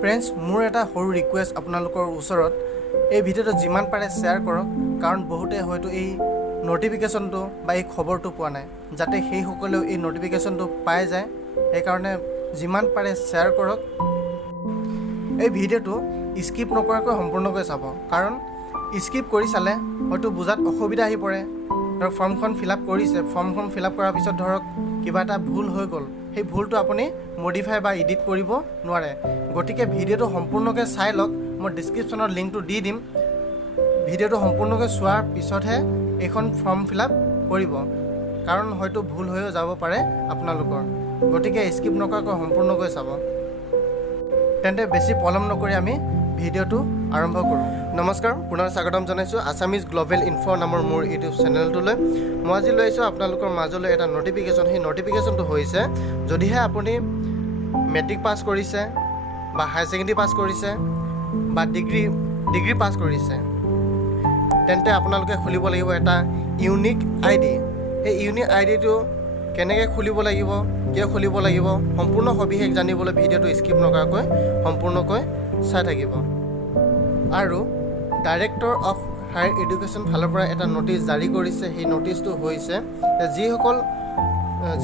Friends, মোৰ এটা সৰু ৰিকুৱেষ্ট আপোনালোকৰ ওচৰত, এই ভিডিঅ'টো যিমান পাৰে শ্বেয়াৰ কৰক, কাৰণ বহুতে হয়তো এই ন'টিফিকেশ্যনটো বা এই খবৰটো পোৱা নাই, যাতে সেইসকলেও এই ন'টিফিকেশ্যনটো পাই যায়। সেইকাৰণে যিমান পাৰে শ্বেয়াৰ কৰক। এই ভিডিঅ'টো স্কিপ নকৰাকৈ সম্পূৰ্ণকৈ চাব, কাৰণ স্কিপ কৰি চালে হয়তো বুজাত অসুবিধা আহি পৰে। ধৰক ফৰ্মখন ফিল আপ কৰিছে, ফৰ্মখন ফিল আপ কৰাৰ পিছত ধৰক কিবা এটা ভুল হৈ গ'ল, সেই ভুলটো আপুনি মডিফাই বা এডিট কৰিব নোৱাৰে। গতিকে ভিডিঅ'টো সম্পূৰ্ণকৈ চাই লওক। মই ডিছক্ৰিপশ্যনত লিংকটো দি দিম। ভিডিঅ'টো সম্পূৰ্ণকৈ চোৱাৰ পিছতহে এইখন ফৰ্ম ফিল আপ কৰিব, কাৰণ হয়তো ভুল হৈও যাব পাৰে আপোনালোকৰ। গতিকে স্কিপ নকৰাকৈ সম্পূৰ্ণকৈ চাব। তেন্তে বেছি পলম নকৰি আমি ভিডিঅ'টো আৰম্ভ কৰোঁ। নমস্কাৰ, পুনৰ স্বাগতম জনাইছোঁ আছামিজ গ্ল'বেল ইনফো নামৰ মোৰ ইউটিউব চেনেলটোলৈ। মই আজি লৈ আহিছোঁ আপোনালোকৰ মাজলৈ এটা ন'টিফিকেশ্যন। সেই ন'টিফিকেশ্যনটো হৈছে, যদিহে আপুনি মেট্ৰিক পাছ কৰিছে বা হায়াৰ ছেকেণ্ডেৰী পাছ কৰিছে বা ডিগ্ৰী পাছ কৰিছে, তেন্তে আপোনালোকে খুলিব লাগিব এটা ইউনিক ID। সেই ইউনিক IDটো কেনেকৈ খুলিব লাগিব, কিয় খুলিব লাগিব, সম্পূৰ্ণ সবিশেষ জানিবলৈ ভিডিঅ'টো স্কিপ নকৰাকৈ সম্পূৰ্ণকৈ চাই থাকিব। আৰু ডাইৰেক্টৰ অফ হায়াৰ এডুকেশ্যন ফালৰ পৰা এটা ন'টিচ জাৰি কৰিছে। সেই ন'টিচটো হৈছে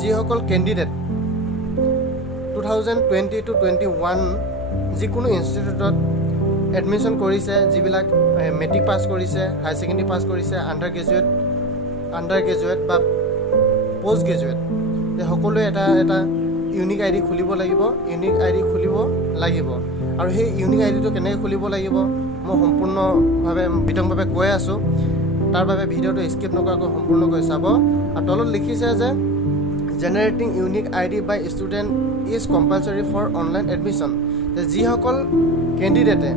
যিসকল কেণ্ডিডেট 2020-21 যিকোনো ইনষ্টিটিউটত এডমিশ্যন কৰিছে, যিবিলাক মেট্ৰিক পাছ কৰিছে, হায়াৰ ছেকেণ্ডেৰী পাছ কৰিছে, আণ্ডাৰ গ্ৰেজুৱেট বা পষ্ট গ্ৰেজুৱেট, সকলোৱে এটা ইউনিক ID খুলিব লাগিব। ইউনিক ID খুলিব লাগিব। আৰু সেই ইউনিক IDটো কেনেকৈ খুলিব লাগিব মই সম্পূৰ্ণভাৱে বিতংভাৱে কৈ আছোঁ। তাৰ বাবে ভিডিঅ'টো স্কিপ নকৰাকৈ সম্পূৰ্ণকৈ চাব। আৰু তলত লিখিছে যে generating unique ID by student is compulsory for online admission. যিসকল কেণ্ডিডেটে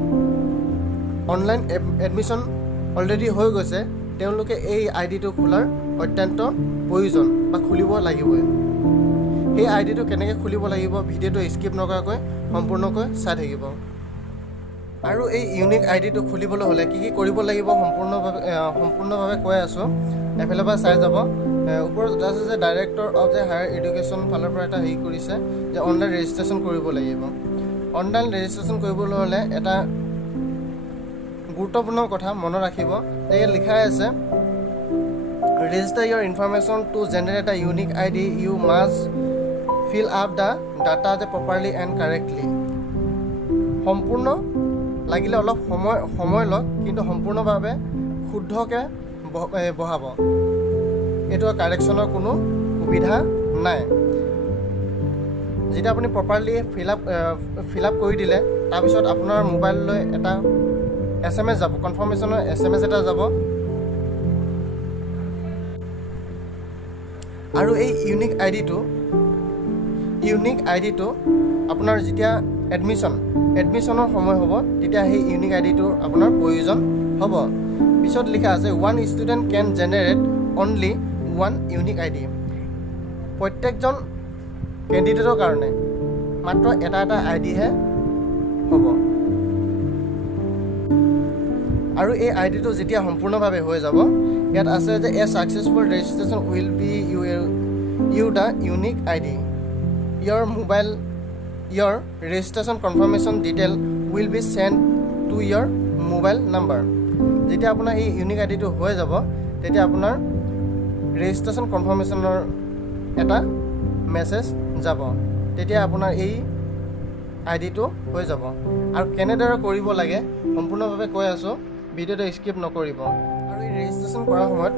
অনলাইন এডমিশ্যন অলৰেডি হৈ গৈছে, তেওঁলোকে এই IDটো খোলাৰ অত্যন্ত প্ৰয়োজন বা খুলিব লাগিবই। সেই IDটো কেনেকৈ খুলিব লাগিব ভিডিঅ'টো স্কিপ নকৰাকৈ সম্পূৰ্ণকৈ চাই থাকিব। আৰু এই ইউনিক IDটো খুলিবলৈ হ'লে কি কৰিব লাগিব সম্পূৰ্ণভাৱে কৈ আছোঁ। এফালৰ পৰা চাই যাব। ওপৰত আছে যে director of the higher education ফালৰ পৰা এটা হেৰি কৰিছে যে অনলাইন ৰেজিষ্ট্ৰেশ্যন কৰিব লাগিব। অনলাইন ৰেজিষ্ট্ৰেশ্যন কৰিবলৈ হ'লে এটা গুৰুত্বপূৰ্ণ কথা মনত ৰাখিব যে ইয়াত লিখাই আছে, register your information to generate a unique ID you must fill up the data properly and correctly. সম্পূৰ্ণ লাগিলে অলপ সময় লওক, কিন্তু সম্পূৰ্ণভাৱে শুদ্ধকৈ বহাব। এইটো কাৰেকশ্যনৰ কোনো সুবিধা নাই। যেতিয়া আপুনি প্ৰপাৰলি ফিল আপ কৰি দিলে, তাৰপিছত আপোনাৰ মোবাইললৈ এটা SMS যাব, কনফাৰ্মেশ্যনৰ SMS এটা যাব। আৰু এই ইউনিক IDটো আপোনাৰ যেতিয়া এডমিশ্যনৰ সময় হ'ব, তেতিয়া সেই ইউনিক IDটো আপোনাৰ প্ৰয়োজন হ'ব। পিছত লিখা আছে one student can generate only one unique ID। প্ৰত্যেকজন কেণ্ডিডেটৰ কাৰণে মাত্ৰ এটা IDহে হ'ব। আৰু এই IDটো যেতিয়া সম্পূৰ্ণভাৱে হৈ যাব, ইয়াত আছে যে a successful registration will be you the unique ID। Your registration confirmation detail will be sent to your mobile number। যেতিয়া আপোনাৰ এই ইউনিক IDটো হৈ যাব, তেতিয়া আপোনাৰ ৰেজিষ্ট্ৰেশ্যন কনফাৰ্মেশ্যনৰ এটা মেছেজ যাব। তেতিয়া আপোনাৰ এই IDটো হৈ যাব। আৰু কেনেদৰে কৰিব লাগে সম্পূৰ্ণভাৱে কৈ আছোঁ, ভিডিঅ'টো স্কিপ নকৰিব। আৰু এই ৰেজিষ্ট্ৰেশ্যন কৰাৰ সময়ত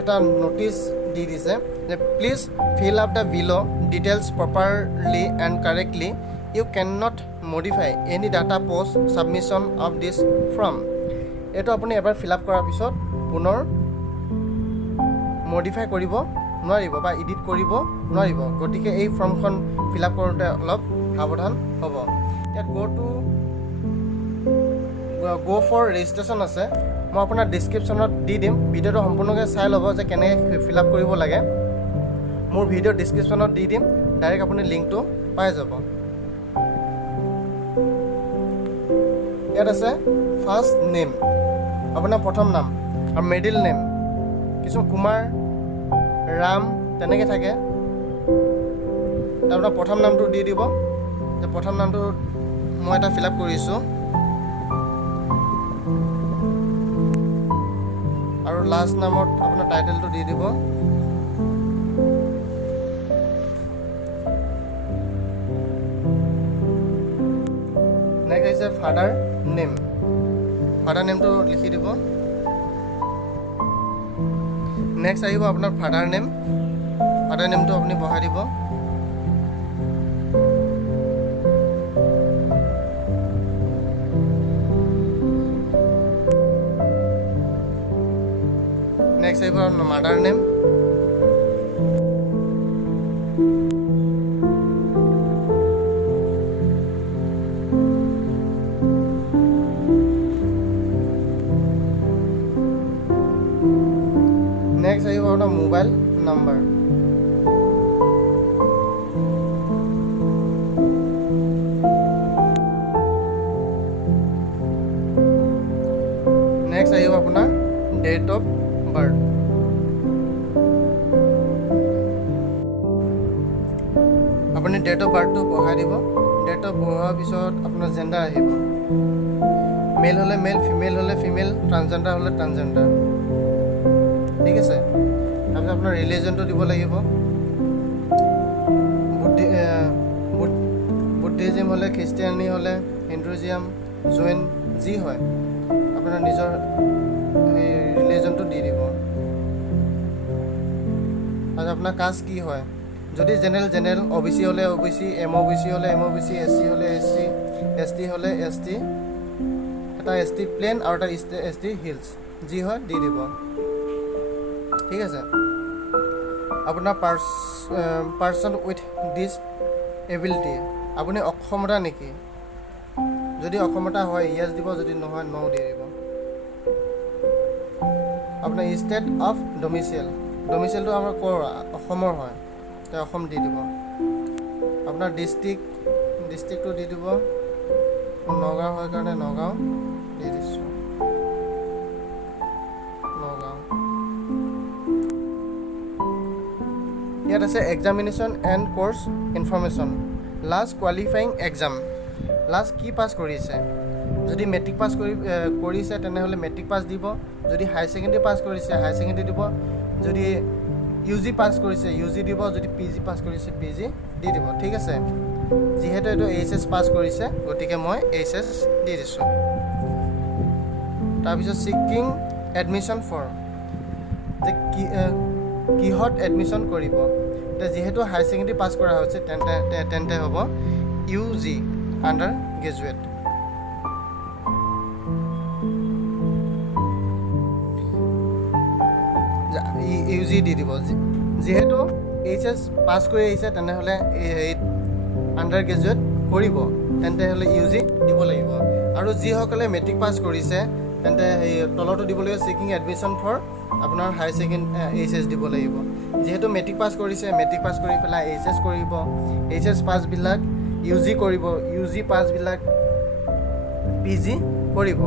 এটা ন'টিচ দি দিছে যে please fill up the bill' details properly and correctly. You can not modify any data post submission of this form. এইটো আপুনি এবাৰ ফিল আপ কৰাৰ পিছত পুনৰ মডিফাই কৰিব নোৱাৰিব বা এডিট কৰিব নোৱাৰিব। গতিকে এই ফৰ্মখন ফিল আপ কৰোঁতে অলপ সাৱধান হ'ব। ইয়াত go for registration আছে। মই আপোনাৰ ডিছক্ৰিপশ্যনত দি দিম। ভিডিঅ'টো সম্পূৰ্ণকৈ চাই ল'ব যে কেনেকৈ ফিল আপ কৰিব লাগে। মোৰ ভিডিঅ' ডিছক্ৰিপশ্যনত দি দিম, ডাইৰেক্ট আপুনি লিংকটো পাই যাব। ইয়াত আছে ফাৰ্ষ্ট নেম, আপোনাৰ প্ৰথম নাম, আৰু মিডিল নেম, কিছুমান কুমাৰ, ৰাম তেনেকৈ থাকে। তাৰপৰা প্ৰথম নামটো দি দিব যে প্ৰথম নামটো মই এটা ফিল আপ কৰিছোঁ আৰু লাষ্ট নামত আপোনাৰ টাইটেলটো দি দিব নেক্সট হৈছে ফাদাৰ নেমটো লিখি দিব নেক্সট আহিব আপোনাৰ ফাদাৰ নেমটো আপুনি বহাই দিব নেক্সট আহিব মাদাৰ নেম নেক্সট আহিব আপোনাৰ মোবাইল নাম্বাৰ নেক্সট আহিব আপোনাৰ ডেট অফ বাৰ্থ আপুনি ডেট অফ বাৰ্থটো বহাই দিব ডেট অফ বহোৱাৰ পিছত আপোনাৰ জেণ্ডাৰ আহিব মেল হ'লে মেল ফিমেল হ'লে ফিমেল ট্ৰান্সজেণ্ডাৰ হ'লে ট্ৰান্সজেণ্ডাৰ ঠিক আছে তাৰপিছত আপোনাৰ ৰিলিজনটো দিব লাগিব বুদ্ধিজিম হ'লে খ্ৰীষ্টিয়ানি হ'লে হিন্দুইজিম জৈন যি হয় আপোনাৰ নিজৰ ৰিলিজনটো দি দিব আৰু আপোনাৰ কাষ্ট কি হয় যদি জেনেৰেল OBC হ'লে OBC MOBC হ'লে MOBC SC হ'লে SC ST হ'লে ST এটা ST প্লেন আৰু এটা ST হিলছ যি হয় দি দিব ঠিক আছে আপোনাৰ পাৰ্চন উইথ ডিছএবিলিটি আপুনি অক্ষমতা নেকি যদি অক্ষমতা হয় ইয়েছ দিব যদি নহয় ন' দি দিব আপোনাৰ ষ্টেট অফ ডমিচিলটো আমাৰ ক'ৰ অসমৰ হয় তে অসম দি দিব আপোনাৰ ডিষ্ট্ৰিক্টটো দি দিব নগাঁও হয় কাৰণে নগাঁও দি দিছোঁ নগাঁও ইয়াত আছে examination and course information last qualifying exam last কি পাছ কৰিছে যদি মেট্ৰিক পাছ কৰিছে তেনেহ'লে মেট্ৰিক পাছ দিব যদি হায়াৰ ছেকেণ্ডেৰী পাছ কৰিছে হায়াৰ ছেকেণ্ডেৰী দিব যদি UG পাছ কৰিছে UG দিব যদি PG পাছ কৰিছে PG দি দিব ঠিক আছে যিহেতু এইটো HS পাছ কৰিছে গতিকে মই HS দি দিছোঁ তাৰপিছত ছিকিং এডমিশ্যন ফৰ যে কিহত এডমিশ্যন কৰিব এতিয়া যিহেতু হায়াৰ ছেকেণ্ডেৰী পাছ কৰা হৈছে তেন্তে হ'ব UG আণ্ডাৰ গ্ৰেজুৱেট UG দি দিব যিহেতু HS পাছ কৰি আহিছে তেনেহ'লে আণ্ডাৰ গ্ৰেজুৱেট কৰিব তেন্তে হ'লে UG দিব লাগিব আৰু যিসকলে মেট্ৰিক পাছ কৰিছে তেন্তে সেই তলতো দিব লাগিব ছিকিং এডমিশ্যন ফৰ আপোনাৰ হায়াৰ ছেকেণ্ডেৰী HS দিব লাগিব যিহেতু মেট্ৰিক পাছ কৰিছে মেট্ৰিক পাছ কৰি পেলাই HS কৰিব HS পাছবিলাক UG কৰিব UG পাছবিলাক PG কৰিব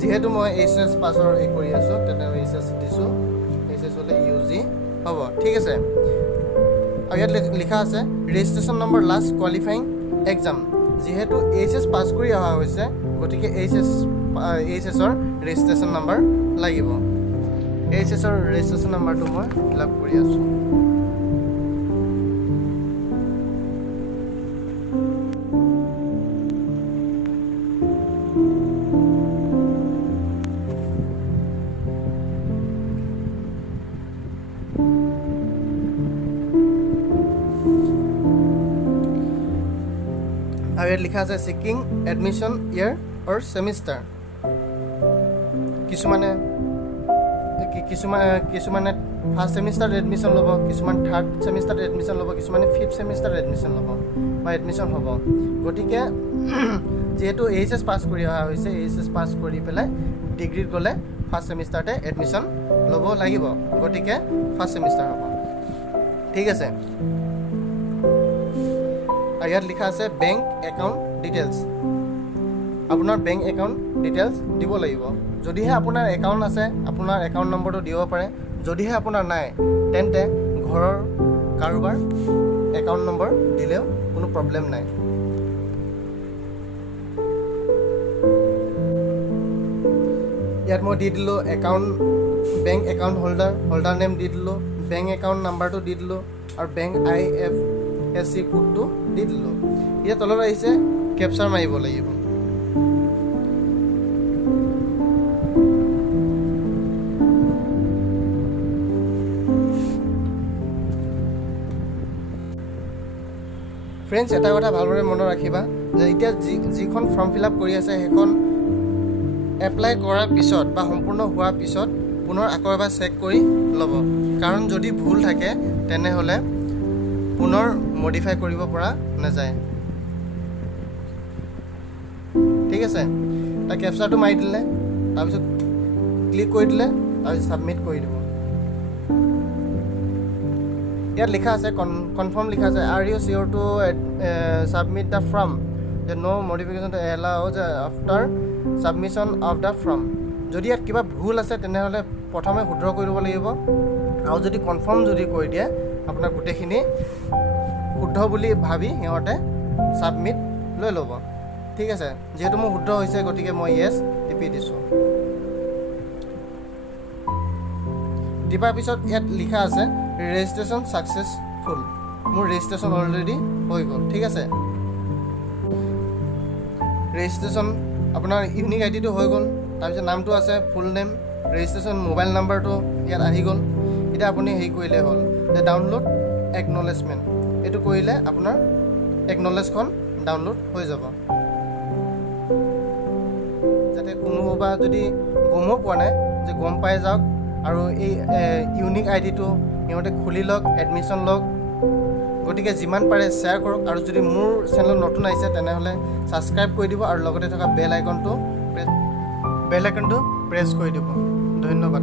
যিহেতু মই HS পাছৰ হেৰি কৰি আছোঁ তেনেহ'লে HS দিছোঁ HS হ'লে UG হ'ব ঠিক আছে আৰু ইয়াত লিখা আছে registration number last qualifying exam যিহেতু HS পাছ কৰি অহা হৈছে গতিকে HSৰ ৰেজিষ্ট্ৰেশ্যন নম্বৰ লাগিব HSৰ ৰেজিষ্ট্ৰেশ্যন নম্বৰটো মই ফিল আপ কৰি আছোঁ আৰু ইয়াত লিখা আছে ছিকিং এডমিশ্যন ইয়েৰ অৰ ছেমিষ্টাৰ কিছুমানে ফাৰ্ষ্ট ছেমিষ্টাৰত এডমিশ্যন ল'ব কিছুমান থাৰ্ড ছেমিষ্টাৰত এডমিশ্যন ল'ব কিছুমানে ফিফ্থ ছেমিষ্টাৰত এডমিশ্যন ল'ব বা এডমিশ্যন হ'ব গতিকে যিহেতু HS পাছ কৰি অহা হৈছে HS পাছ কৰি পেলাই ডিগ্ৰীত গ'লে ফাৰ্ষ্ট ছেমিষ্টাৰতে এডমিশ্যন ল'ব লাগিব গতিকে ফাৰ্ষ্ট ছেমিষ্টাৰ হ'ব ঠিক আছে আৰু ইয়াত লিখা আছে বেংক একাউণ্ট ডিটেইলছ আপোনাৰ বেংক একাউণ্ট ডিটেইলছ দিব লাগিব যদিহে আপোনাৰ একাউণ্ট আছে আপোনাৰ একাউণ্ট নম্বৰটো দিব পাৰে যদিহে আপোনাৰ নাই তেন্তে ঘৰৰ কাৰোবাৰ একাউণ্ট নম্বৰ দিলেও কোনো প্ৰব্লেম নাই ইয়াত মই দি দিলোঁ বেংক একাউণ্ট হোল্ডাৰ নেম দি দিলোঁ, বেংক একাউণ্ট নাম্বাৰটো দি দিলোঁ আৰু বেংক IFSC কোডটো দি দিলোঁ। এতিয়া তলত আহিছে কেপচাৰ মাৰিব লাগিব। ফ্ৰেণ্ডছ, এটা কথা ভালদৰে মনত ৰাখিবা যে এতিয়া যিখন ফৰ্ম ফিল আপ কৰি আছে সেইখন এপ্লাই কৰাৰ পিছত বা সম্পূৰ্ণ হোৱাৰ পিছত পুনৰ আকৌ এবাৰ চেক কৰি ল'ব, কাৰণ যদি ভুল থাকে তেনেহ'লে পুনৰ মডিফাই কৰিব পৰা নাযায়। ঠিক আছে, তাৰ কেপচাৰটো মাৰি দিলে, তাৰপিছত ক্লিক কৰি দিলে, তাৰপিছত ছাবমিট কৰি দিব। ইয়াত লিখা আছে কনফাৰ্ম লিখা আছে, are you sure to submit the form, যে no' modification allows after submission of the form. যদি ইয়াত কিবা ভুল আছে তেনেহ'লে প্ৰথমে শুদ্ধ কৰি দিব লাগিব, আৰু যদি কনফাৰ্ম যদি কৰি দিয়ে আপোনাৰ গোটেইখিনি শুদ্ধ বুলি ভাবি সিহঁতে ছাবমিট লৈ ল'ব। ঠিক আছে, যিহেতু মোৰ শুদ্ধ হৈছে গতিকে মই য়েছ টিপি দিছোঁ। টিপাৰ পিছত ইয়াত লিখা আছে ৰেজিষ্ট্ৰেশ্যন ছাকচেছফুল। মোৰ ৰেজিষ্ট্ৰেশ্যন অলৰেডি হৈ গ'ল। ঠিক আছে, ৰেজিষ্ট্ৰেশ্যন আপোনাৰ ইউনিক আইডিটো হৈ গ'ল, তাৰপিছত নামটো আছে ফুল নেম, ৰেজিষ্ট্ৰেশ্যন মোবাইল নাম্বাৰটো ইয়াত আহি গ'ল। এতিয়া আপুনি হেৰি কৰিলে হ'ল যে ডাউনলোড একনলেজমেণ্ট, এইটো কৰিলে আপোনাৰ একনলেজখন ডাউনলোড হৈ যাব। যাতে কোনোবা যদি গমো পোৱা নাই যে গম পাই যাওক, আৰু এই ইউনিক আইডিটো সিহঁতে খুলি লওক, এডমিশ্যন লওক। গতিকে যিমান পাৰে শ্বেয়াৰ কৰক, আৰু যদি মোৰ চেনেলত নতুন আহিছে তেনেহ'লে ছাবস্ক্ৰাইব কৰি দিব আৰু লগতে থকা বেল আইকনটো প্ৰেছ কৰি দিব। ধন্যবাদ।